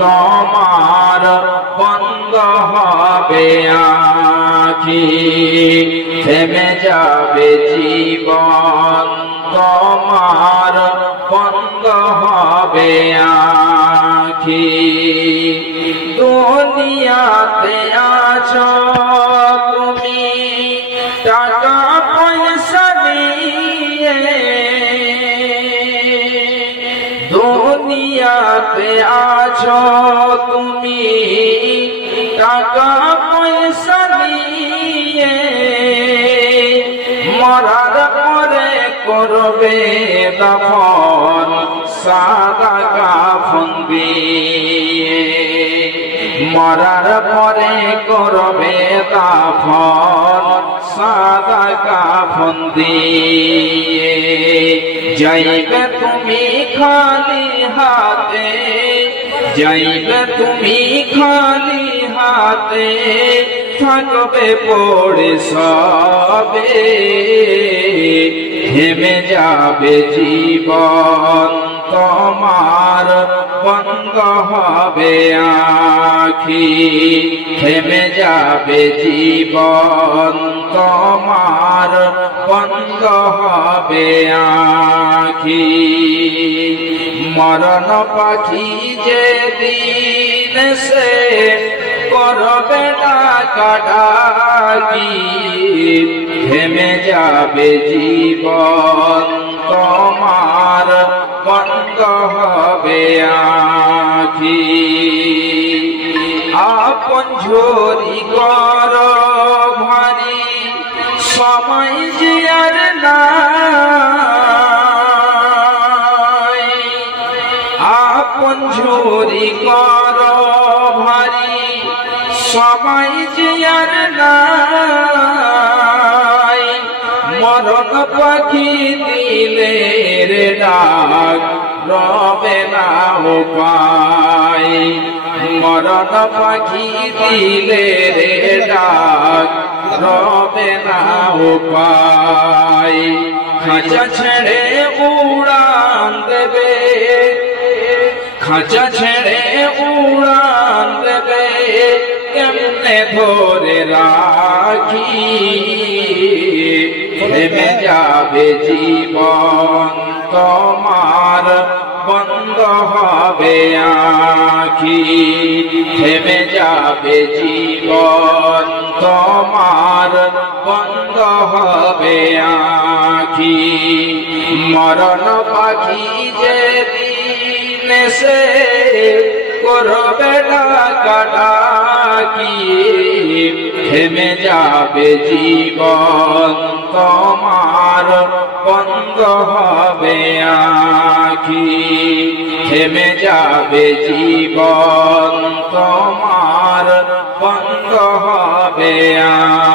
তোমার বন্ধ হবে আঁখি, থেমে যাবে জীবন তোমার বন্ধ হবে আঁখি। দুনিয়াতে আছো তুমি টাকা পয়সা নিয়ে, দুনিয়াতে আছো তুমি টাকা পয়সা নিয়ে, মরার পরে করবে দাফন সাদা কাফন দিয়ে, মরার পরে করবে দাফন সাদা কাফন দিয়ে। যাইবে তুমি খালি হাতে, যাইবে তুমি খালি হাতে, থাকবে পড়ে সবে, থেমে যাবে জীবন তোমার বন্ধ হবে আঁখি, থেমে যাবে জীবন তোমার বন্ধ হবে আঁখি। মরণ পাখি যেদিন সে করবে ডাকাডাকি, থেমে যাবে জীবন তোমার বন্ধ হবে আঁখি। আপন ঝরি কর ভারী সময় যে আর নাই, আপন ঝরি কর ভারী সময় যে আর নাই, মরণ পাখি দিলের ডাক রবে না উপায়, মরণ পাখি দিলের ডাক রবে না উপায়। খাঁচা ছেড়ে উড়ান দেবে, খাঁচা ছেড়ে উড়ান দেবে, কেমনে ধরে রাখি, থেমে যাবে জীবন তোমার বন্ধ হবে আঁখি, থেমে যাবে জীবন তোমার বন্ধ হবে আঁখি। মরণ পাখি যেদিন সে করবে ডাকাডাকি, থেমে যাবে জীবন তোমার বন্ধ হবে আঁখি, থেমে যাবে জীবন তোমার বন্ধ হবে আঁখি।